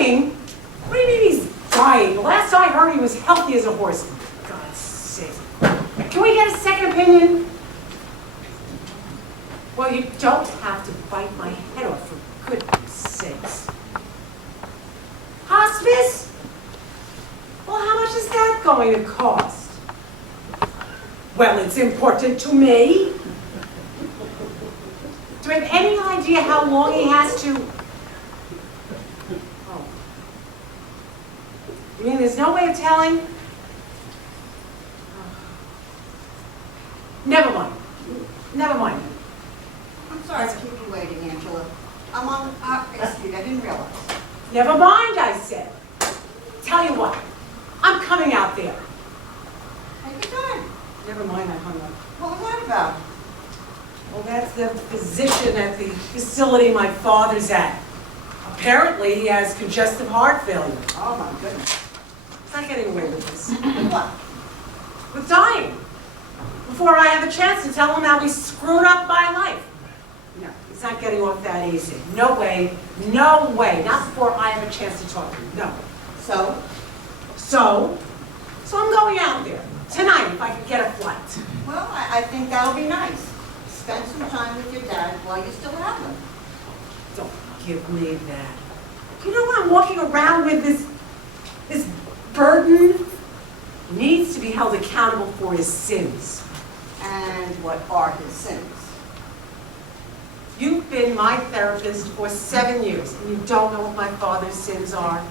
Dying? What do you mean he's dying? The last I heard, he was healthy as a horse. For God's sake. Can we get a second opinion? Well, you don't have to bite my head off, for goodness sakes. Hospice? Well, how much is that going to cost? Well, it's important to me. Do you have any idea how long he has to? Oh. You mean there's no way of telling? Never mind. Never mind. I'm sorry to keep you waiting, Angela. I'm on the street. I didn't realize. Never mind, I said. Tell you what, I'm coming out there. Take your time. Never mind, I hung up. What was that about? Well, that's the physician at the facility my father's at. Apparently, he has congestive heart failure. Oh, my goodness. He's not getting away with this. What? With dying. Before I have a chance to tell him how he screwed up my life. No, he's not getting off that easy. No way, no way. Not before I have a chance to talk to him. No. So? So I'm going out there. Tonight, if I can get a flight. Well, I think that'll be nice. Spend some time with your dad while you still have him. Don't give me that. You know what I'm walking around with, this burden? He needs to be held accountable for his sins. And what are his sins? You've been my therapist for 7 years, and you don't know what my father's sins are.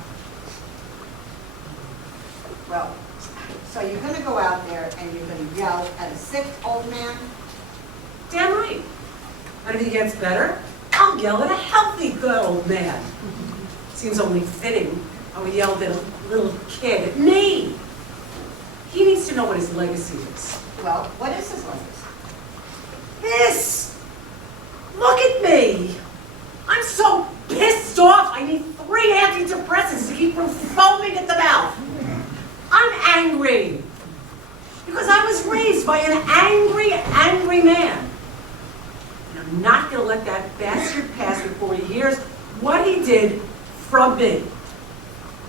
Well, so you're going to go out there and you're going to yell at a sick old man? Damn right. And if he gets better, I'll yell at a healthy good old man. Seems only fitting I would yell at a little kid, at me. He needs to know what his legacy is. Well, what is his legacy? This! Look at me! I'm so pissed off, I need 3 antidepressants to keep from foaming at the mouth. I'm angry. Because I was raised by an angry man. And I'm not going to let that bastard pass before he hears what he did from me.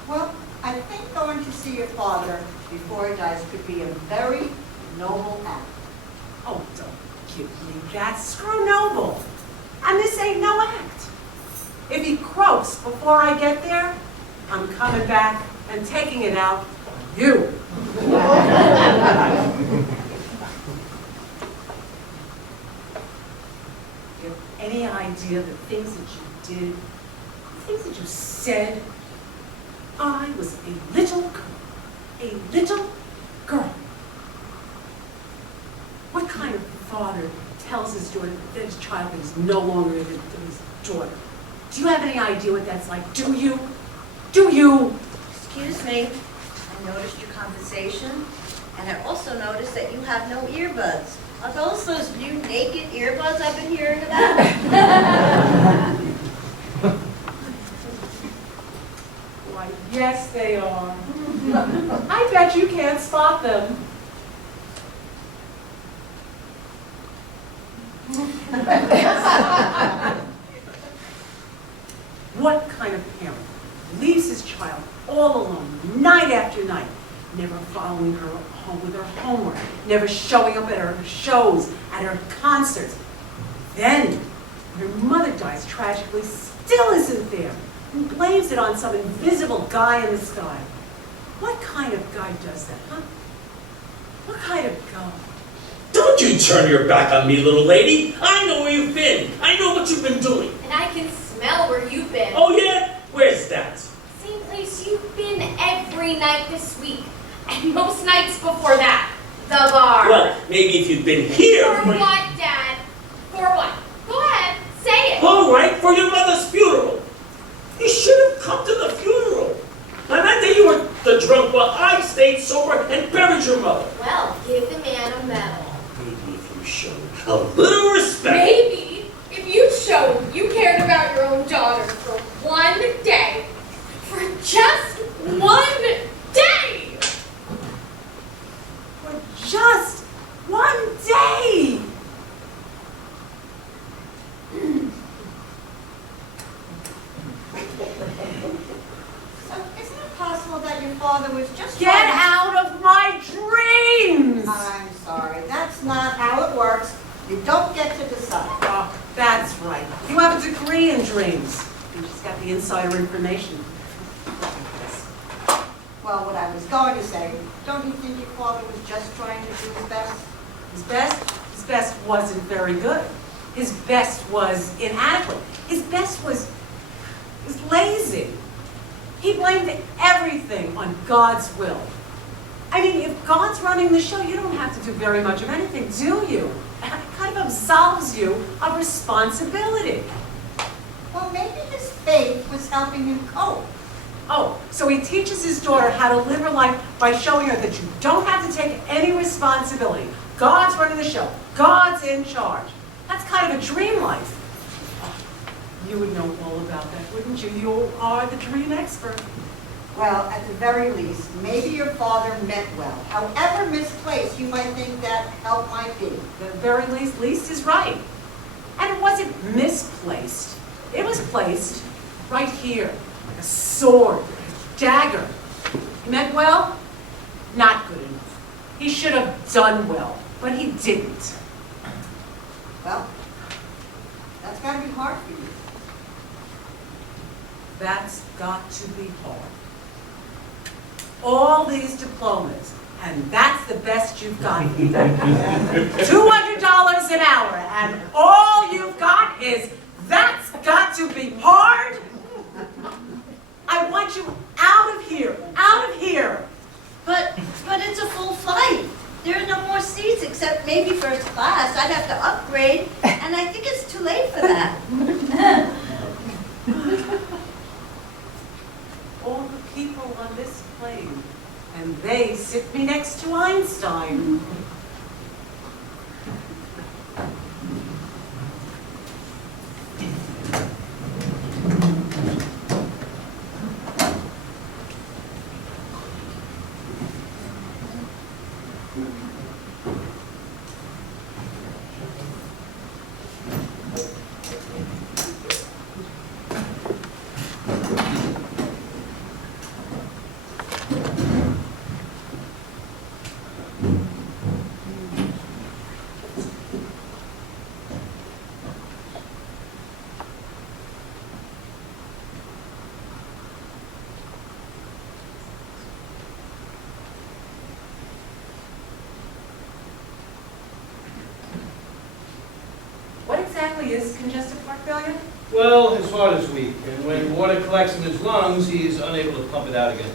Well, I think going to see your father before he dies could be a very noble act. Oh, don't give me that. Screw noble. And this ain't no act. If he croaks before I get there, I'm coming back and taking it out on you. You have any idea the things that you did, the things that you said? I was a little girl. A little girl. What kind of father tells his daughter that his child is no longer his daughter? Do you have any idea what that's like? Do you? Do you? Excuse me, I noticed your conversation, and I also noticed that you have no earbuds. Are those new naked earbuds I've been hearing about? Why, yes, they are. I bet you can't spot them. What kind of parent leaves his child all alone, night after night, never following her home with her homework, never showing up at her shows, at her concerts? Then, when her mother dies tragically, still isn't there, and blames it on some invisible guy in the sky. What kind of guy does that, huh? What kind of guy? Don't you turn your back on me, little lady. I know where you've been. I know what you've been doing. And I can smell where you've been. Oh, yeah? Where's that? Same place you've been every night this week. And most nights before that. The bar. Well, maybe if you'd been here. For what, Dad? For what? Go ahead. Say it. All right, for your mother's funeral. You should have come to the funeral. On that day you were the drunk while I stayed sober and buried your mother. Well, give the man a medal. Maybe if you showed a little respect. Maybe if you showed you cared about your own daughter for one day. For just one day. For just one day. father was just Get trying out of my dreams! I'm sorry, that's not how it works. You don't get to decide. Oh, that's right. You have a degree in dreams. You just got the insider information. Well, what I was going to say, don't you think your father was just trying to do his best? His best? His best wasn't very good. His best was inadequate. His best was lazy. He blamed everything on God's will. I mean, if God's running the show, you don't have to do very much of anything, do you? It kind of absolves you of responsibility. Well, maybe his faith was helping him cope. Oh, so he teaches his daughter how to live her life by showing her that you don't have to take any responsibility. God's running the show. God's in charge. That's kind of a dream life. You would know all about that, wouldn't you? You are the dream expert. Well, at the very least, maybe your father meant well. However misplaced you might think that help might be. The very least is right. And it wasn't misplaced. It was placed right here, like a sword, a dagger. He meant well? Not good enough. He should have done well, but he didn't. Well, that's got to be hard for you. That's got to be hard. All these diplomas, and that's the best you've got. $200 an hour, and all you've got is, that's got to be hard? I want you out of here, out of here. But it's a full flight. There are no more seats except maybe first class. I'd have to upgrade, and I think it's too late for that. All the people on this plane, and they sit me next to Einstein. What exactly is congestive heart failure? Well, his heart is weak, and when water collects in his lungs, he's unable to pump it out again.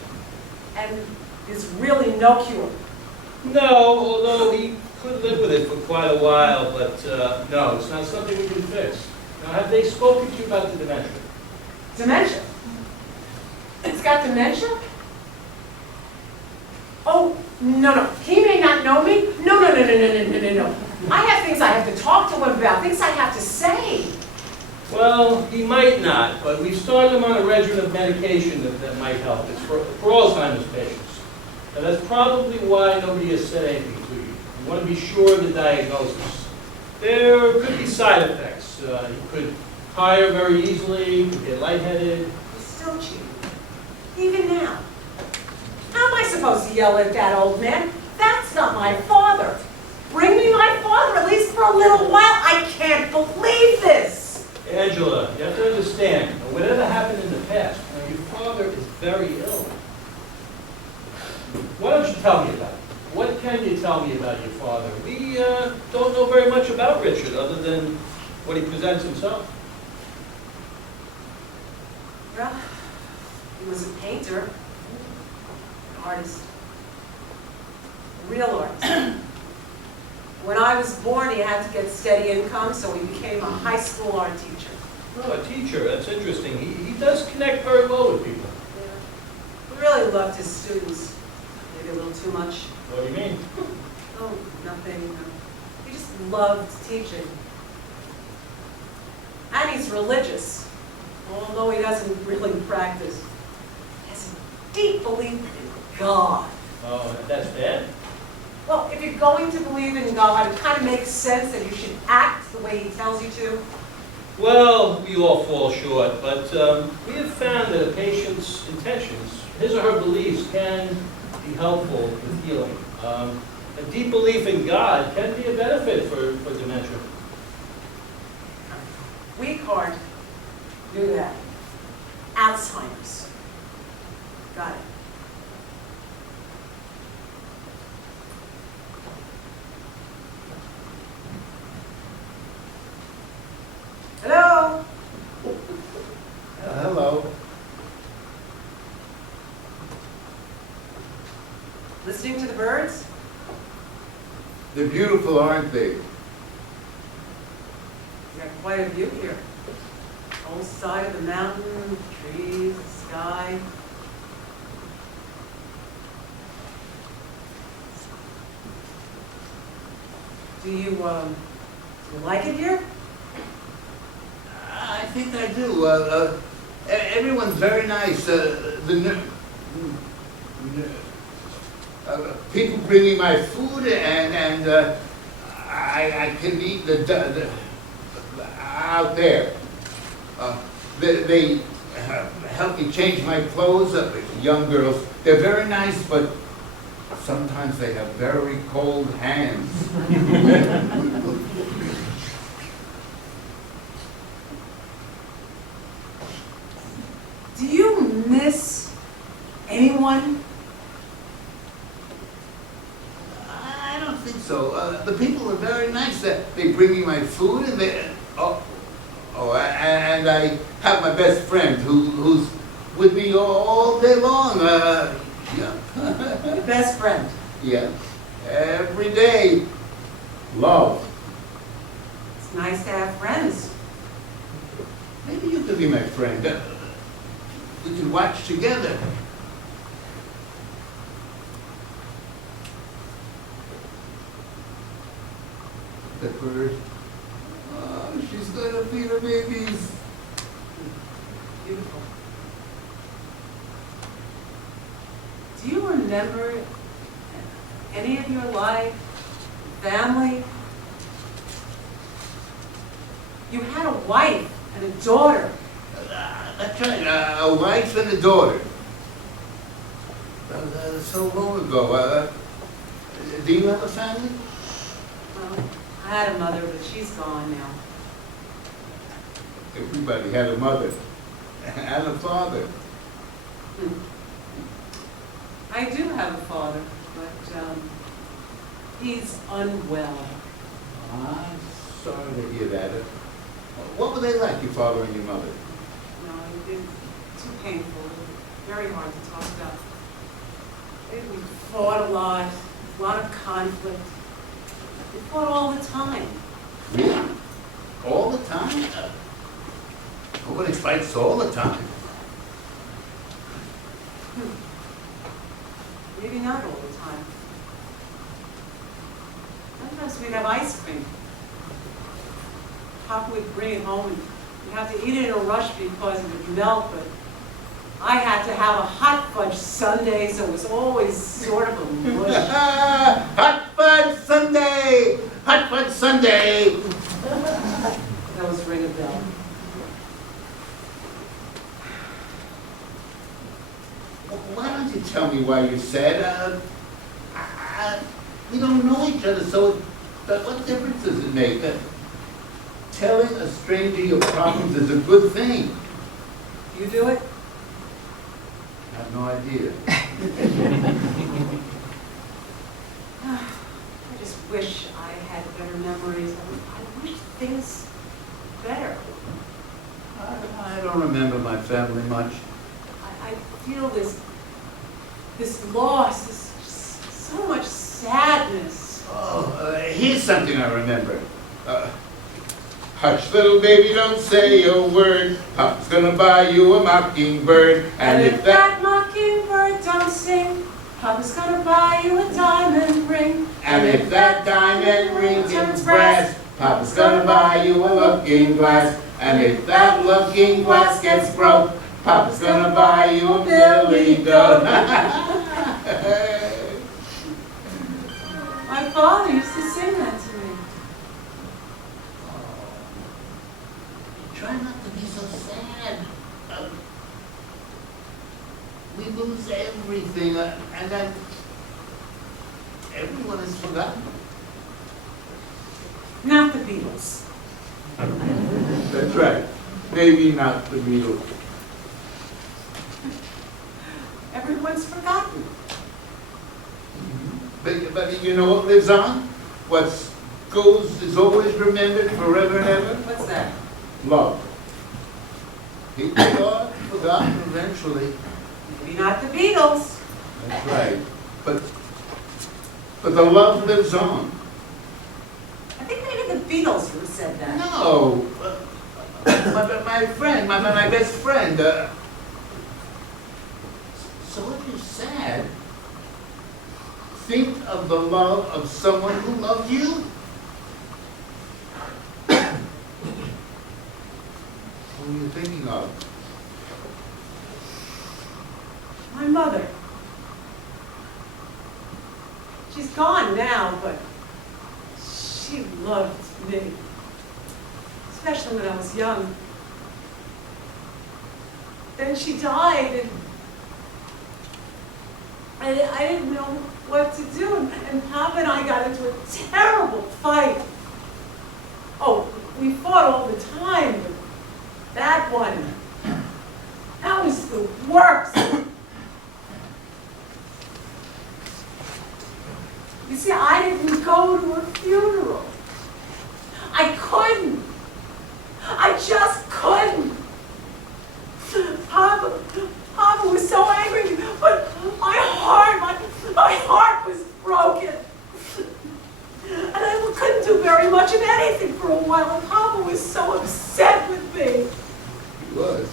And there's really no cure. No, although he could live with it for quite a while, but no, it's not something we can fix. Now, have they spoken to you about the dementia? Dementia? It's got dementia? Oh, no. He may not know me. No. I have things I have to talk to him about, things I have to say. Well, he might not, but we've started him on a regimen of medication that might help. It's for Alzheimer's patients. And that's probably why nobody has said anything to you. You want to be sure of the diagnosis. There could be side effects. He could tire very easily, could get lightheaded. He's still cheating. Even now. How am I supposed to yell at that old man? That's not my father. Bring me my father, at least for a little while. I can't believe this. Angela, you have to understand, whatever happened in the past, your father is very ill. Why don't you tell me about it? What can you tell me about your father? We don't know very much about Richard, other than what he presents himself. Well, he was a painter, an artist, a real artist. When I was born, he had to get steady income, so he became a high school art teacher. Oh, a teacher, that's interesting. He does connect very well with people. Yeah. He really loved his students. Maybe a little too much. What do you mean? Oh, nothing. He just loved teaching. And he's religious, although he doesn't really practice. He has a deep belief in God. Oh, that's bad? Well, if you're going to believe in God, it kind of makes sense that you should act the way he tells you to. Well, we all fall short, but we have found that a patient's intentions, his or her beliefs, can be helpful with healing. A deep belief in God can be a benefit for dementia. Weak heart, do that. Alzheimer's. Got it. Hello? Hello. Listening to the birds? They're beautiful, aren't they? You got quite a view here. Whole side of the mountain, trees, the sky. Do you like it here? I think I do. Everyone's very nice. People bring me my food, and I can eat the out there. They help me change my clothes. Young girls, they're very nice, but sometimes they have very cold hands. Do you miss anyone? I don't think so. The people are very nice. They bring me my food, and and I have my best friend who's with me all day long. Yeah. Your best friend. Yeah. Every day. Love. It's nice to have friends. Maybe you could be my friend. We could watch together. The bird. Oh, she's gonna feed her babies. Beautiful. Do you remember any of your life, family? You had a wife and a daughter. That's right, a wife and a daughter. That was so long ago. Do you have a family? Well, I had a mother, but she's gone now. Everybody had a mother and a father. I do have a father, but he's unwell. I'm sorry to hear that. What were they like, your father and your mother? No, it's too painful, very hard to talk about. We fought a lot of conflict. We fought all the time. Really? All the time? Nobody fights all the time. Maybe not all the time. Sometimes we'd have ice cream. Papa would bring it home and we'd have to eat it in a rush because it would melt, but I had to have a hot fudge sundae, so it was always sort of a mush. Hot fudge Sunday! Hot fudge Sunday! Those ring a bell. Why don't you tell me why you're sad? We don't know each other, so what difference does it make? Telling a stranger your problems is a good thing. You do it? I have no idea. I just wish I had better memories. I wish things were better. I don't remember my family much. I feel this loss, so much sadness. Oh, here's something I remember. Hush, little baby, don't say a word. Papa's gonna buy you a mockingbird. And if that mockingbird don't sing, Papa's gonna buy you a diamond ring. And if that diamond ring turns brass, Papa's gonna buy you a looking glass. And if that looking glass gets broke, Papa's gonna buy you a billy goat. My father used to sing that to me. lose everything, and then everyone is forgotten. Not the Beatles. That's right. Maybe not the Beatles. Everyone's forgotten. But you know what lives on? What goes is always remembered forever and ever? What's that? Love. People are forgotten eventually. Maybe not the Beatles. That's right. But the love lives on. I think maybe the Beatles who said that. No. My friend, my best friend. So if you're sad, think of the love of someone who loved you. Who are you thinking of? My mother. She's gone now, but she loved me. Especially when I was young. Then she died, and I didn't know what to do. And Papa and I got into a terrible fight. Oh, we fought all the time, but that one, that was the worst. You see, I didn't go to her funeral. I couldn't. I just couldn't. Papa was so angry, but my heart was broken. And I couldn't do very much of anything for a while, and Papa was so upset with me. He was.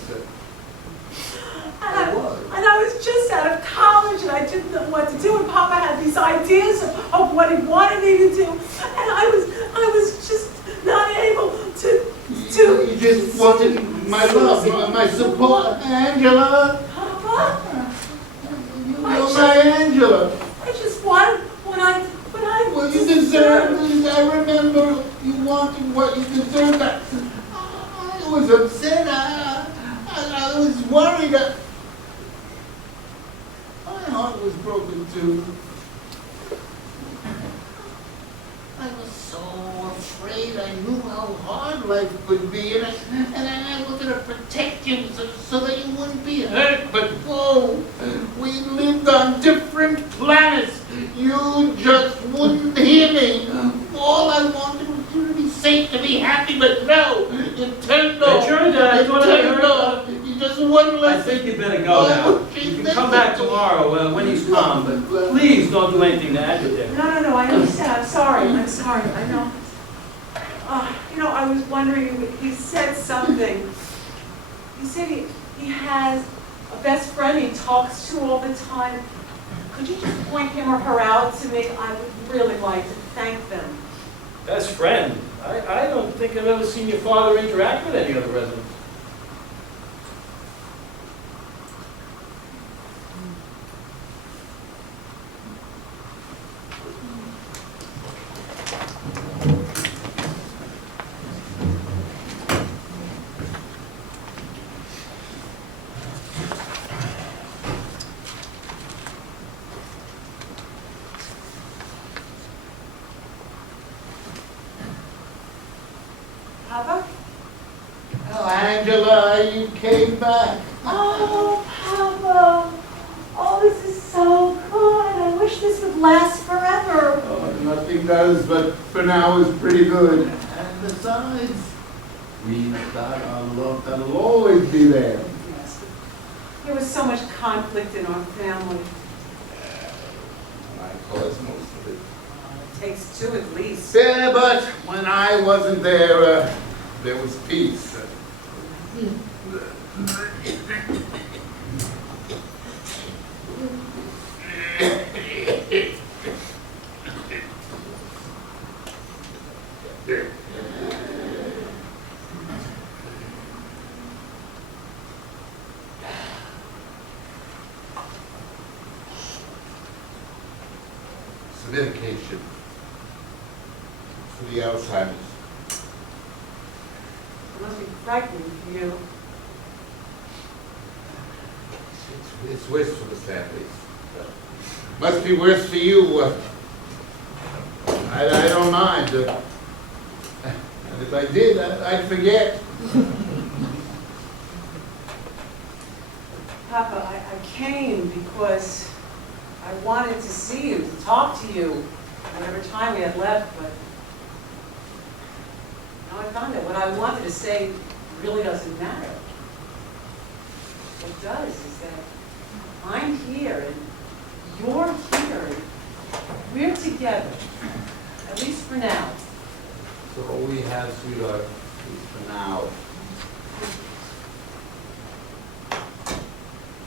And I was just out of college, and I didn't know what to do, and Papa had these ideas of what he wanted me to do, and I was just not able to. You just wanted my love, my support, Angela. Papa, You're my Angela. I just wanted when I. Well, you deserved it. I remember you wanted what you deserved. I was upset. I was worried. My heart was broken too. I was so afraid. I knew how hard life could be, and I wanted to protect you so that you wouldn't be hurt. But whoa, we lived on different planets. You just wouldn't hear me. All I wanted was you to be safe, to be happy, but no, you turned off. I thought I heard. You just wouldn't I listen. think you better go now. You can come back tomorrow when he's calm, but please don't do anything to agitate him. No, I understand. I'm sorry. I know. I was wondering, he said something. He said he has a best friend he talks to all the time. Could you just point him or her out to me? I would really like to thank them. Best friend? I don't think I've ever seen your father interact with any other residents. Papa? Oh, Angela, you came back. Oh, Papa. Oh, this is so good. I wish this would last forever. Oh, nothing does, but for now it's pretty good. And besides, we thought our love that'll always be there. Yes. There was so much conflict in our family. I caused most of it. It takes two at least. Yeah, but when I wasn't there, there was peace. It's medication for the Alzheimer's. It must be frightening for you. It's It's worse for the families. Must be worse for you. I don't mind. And if I did, I'd forget. Papa, I came because I wanted to see you, to talk to you, whatever time we had left, but now I found out what I wanted to say really doesn't matter. What does is that I'm here and you're here and we're together, at least for now. So all we have, sweetheart, is for now.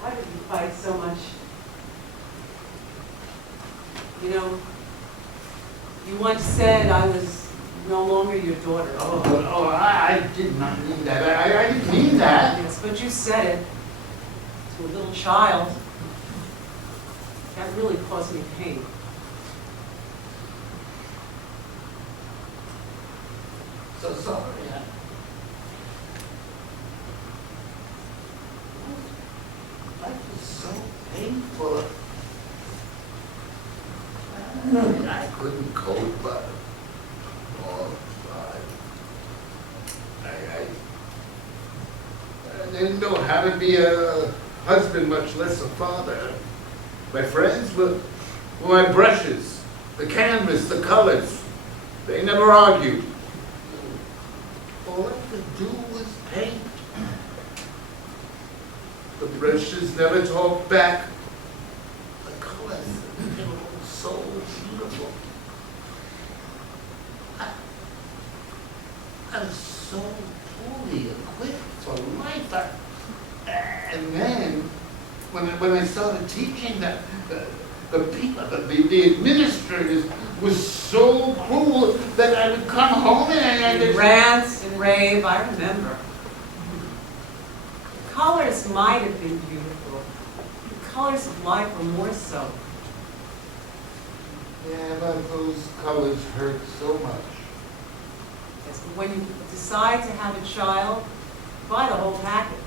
Why did we fight so much? You know, you once said I was no longer your daughter. I did not mean that. I didn't mean that. Yes, but you said it to a little child. That really caused me pain. So sorry. Life is so painful. I couldn't cope, but I didn't know how to be a husband, much less a father. My friends were my brushes, the canvas, the colors. They never argued. All I could do was paint. The brushes never talked back. The colors, they were so beautiful. I was so poorly equipped for life. And then, when I started teaching, the people, the administrators was so cruel that I would come home and Rant and rave, I remember. The colors might have been beautiful. The colors of life were more so. Yeah, but those colors hurt so much. Yes, but when you decide to have a child, buy the whole package.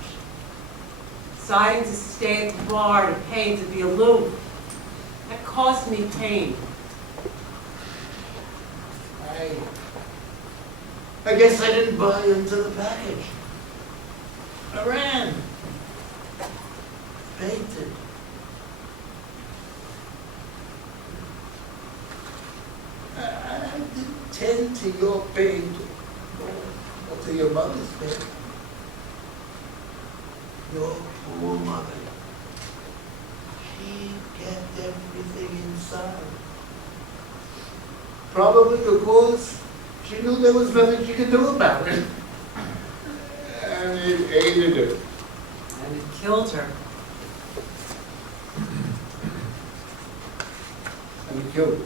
Deciding to stay at the bar, to paint, to be aloof, that caused me pain. I guess I didn't buy into the package. I ran. Painted. I didn't tend to your pain or to your mother's pain. Your poor mother. She kept everything inside. Probably because she knew there was nothing she could do about it. And it aided her. And it killed her. And it killed her.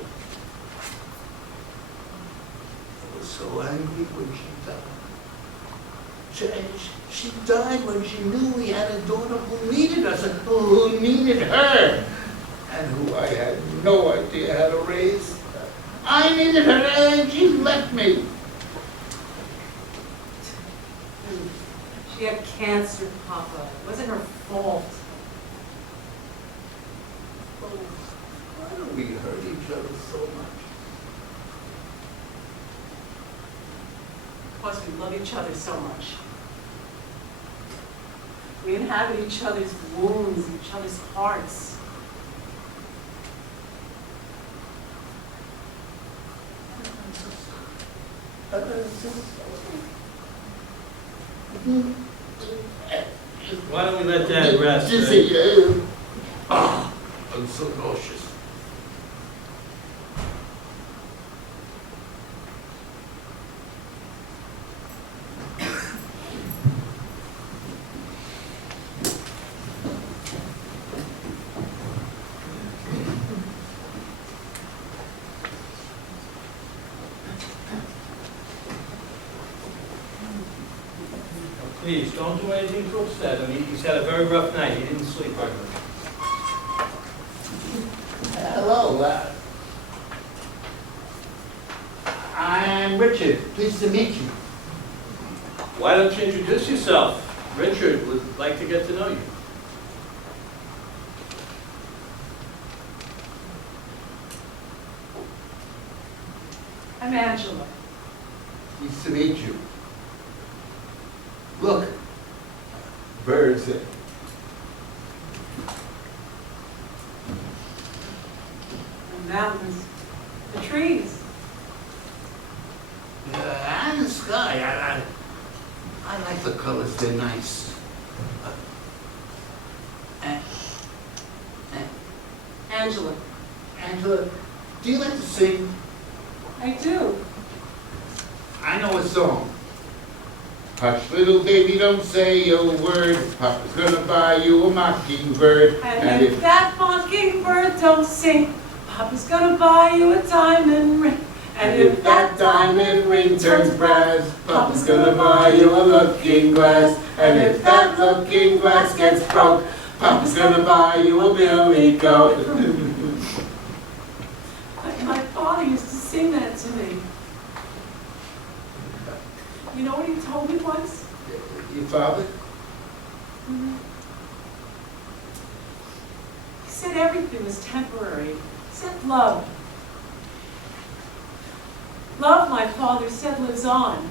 I was so angry when she died. She died when she knew we had a daughter who needed us, and who needed her, and who I had no idea how to raise. I needed her, and she left me. She had cancer, Papa. It wasn't her fault. Oh, why do we hurt each other so much? Because we love each other so much. We inhabit each other's wounds, each other's hearts. Why don't we let that rest? Dizzy, I'm so nauseous. Please, don't do anything to upset him. He's had a very rough night. He didn't sleep very much. Hello, I'm Richard. Pleased to meet you. Why don't you introduce yourself? Richard would like to get to know you. I'm Angela. Nice to meet you. Look, birds. The mountains, the trees. And the sky. I like the colors. They're nice. Angela. Angela, do you like to sing? I do. I know a song. Hush, little baby, don't say a word. Papa's gonna buy you a mockingbird. And if that mockingbird don't sing, Papa's gonna buy you a diamond ring. And if that diamond ring turns brass, Papa's gonna buy you a looking glass. And if that looking glass gets broke, Papa's gonna buy you a billy goat. My father used to sing that to me. You know what he told me once? Your father? He said everything was temporary, except love. Love, my father said, lives on.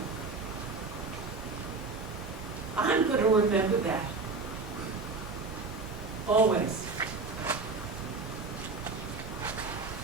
I'm going to remember that. Always.